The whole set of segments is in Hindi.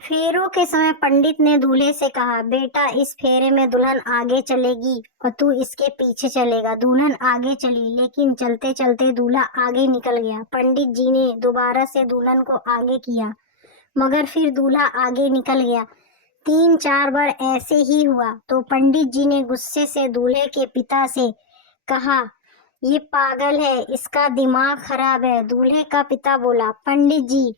फेरों के समय पंडित ने दूल्हे से कहा, बेटा इस फेरे में दुल्हन आगे चलेगी और तू इसके पीछे चलेगा। दुल्हन आगे चली, लेकिन चलते चलते दूल्हा आगे निकल गया। पंडित जी ने दोबारा से दुल्हन को आगे किया, मगर फिर दूल्हा आगे निकल गया। 3-4 बार ऐसे ही हुआ तो पंडित जी ने गुस्से से दूल्हे के पिता से कहा, ये पागल है, इसका दिमाग खराब है। दूल्हे का पिता बोला, पंडित जी,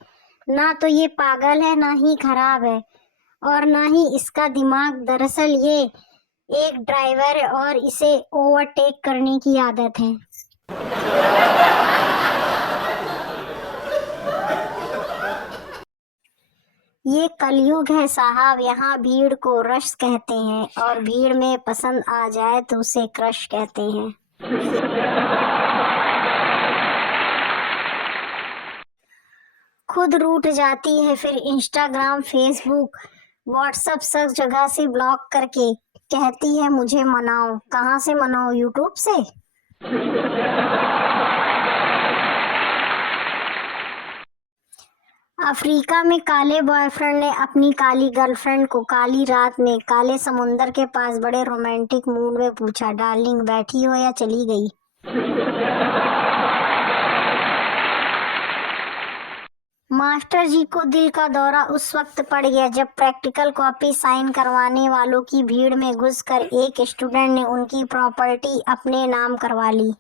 ना तो ये पागल है ना ही खराब है और ना ही इसका दिमाग। दरअसल ये एक ड्राइवर है और इसे ओवरटेक करने की आदत है। ये कलयुग है साहब, यहाँ भीड़ को रश कहते हैं और भीड़ में पसंद आ जाए तो उसे क्रश कहते हैं। खुद रूठ जाती है, फिर इंस्टाग्राम, फेसबुक, व्हाट्सएप सब जगह से ब्लॉक करके कहती है मुझे मनाओ। कहाँ से मनाओ? यूट्यूब से। अफ्रीका में काले बॉयफ्रेंड ने अपनी काली गर्लफ्रेंड को काली रात में काले समुंदर के पास बड़े रोमांटिक मूड में पूछा, डार्लिंग बैठी हो या चली गई? मास्टर जी को दिल का दौरा उस वक्त पड़ गया जब प्रैक्टिकल कॉपी साइन करवाने वालों की भीड़ में घुसकर एक स्टूडेंट ने उनकी प्रॉपर्टी अपने नाम करवा ली।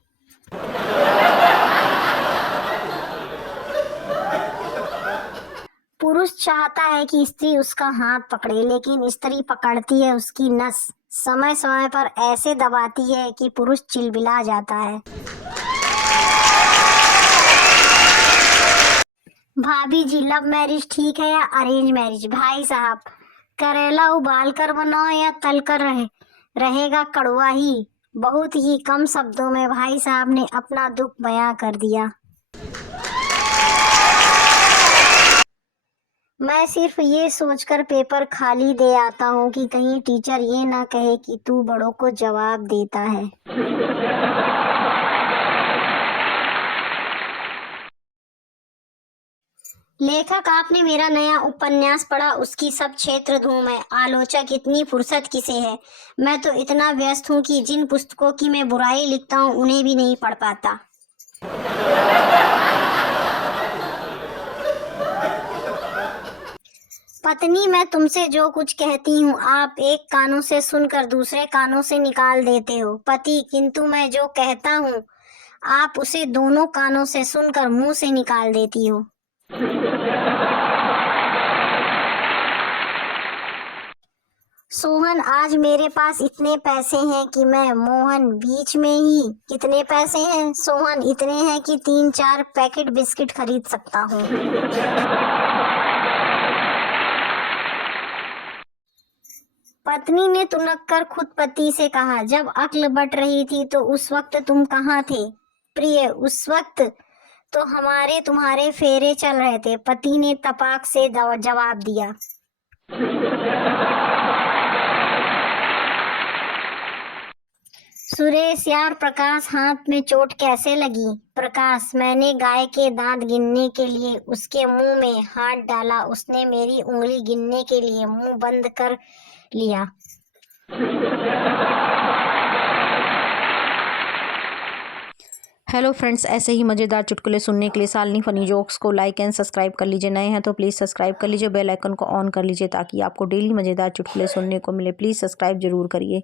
पुरुष चाहता है कि स्त्री उसका हाथ पकड़े, लेकिन स्त्री पकड़ती है उसकी नस। समय समय पर ऐसे दबाती है कि पुरुष चिलबिला जाता है। भाभी जी, लव मैरिज ठीक है या अरेंज मैरिज? भाई साहब, करेला उबाल कर बनाओ या तल कर रहेगा कड़वा ही। बहुत ही कम शब्दों में भाई साहब ने अपना दुख बयां कर दिया। मैं सिर्फ ये सोचकर पेपर खाली दे आता हूँ कि कहीं टीचर ये ना कहे कि तू बड़ों को जवाब देता है। लेखक, आपने मेरा नया उपन्यास पढ़ा? उसकी सब क्षेत्र धूम है। आलोचक, इतनी फुर्सत किसे है? मैं तो इतना व्यस्त हूँ कि जिन पुस्तकों की मैं बुराई लिखता हूँ उन्हें भी नहीं पढ़ पाता। पत्नी, मैं तुमसे जो कुछ कहती हूँ आप एक कानों से सुनकर दूसरे कानों से निकाल देते हो। पति, किंतु मैं जो कहता हूँ आप उसे दोनों कानों से सुनकर मुंह से निकाल देती हो। सोहन, आज मेरे पास इतने पैसे हैं कि मैं। मोहन, बीच में ही। कितने पैसे हैं? सोहन, इतने हैं कि 3-4 पैकेट बिस्किट खरीद सकता हूँ। पत्नी ने तुनक कर खुद पति से कहा, जब अक्ल बट रही थी तो उस वक्त तुम कहाँ थे? प्रिय, उस वक्त तो हमारे तुम्हारे फेरे चल रहे थे, पति ने तपाक से जवाब दिया। सुरेश, यार प्रकाश, हाथ में चोट कैसे लगी? प्रकाश, मैंने गाय के दांत गिनने के लिए उसके मुंह में हाथ डाला, उसने मेरी उंगली गिनने के लिए मुंह बंद कर लिया। हेलो फ्रेंड्स, ऐसे ही मज़ेदार चुटकुले सुनने के लिए शालिनी फनी जोक्स को लाइक एंड सब्सक्राइब कर लीजिए। नए हैं तो प्लीज़ सब्सक्राइब कर लीजिए, बेल आइकन को ऑन कर लीजिए ताकि आपको डेली मज़ेदार चुटकुले सुनने को मिले। प्लीज़ सब्सक्राइब जरूर करिए।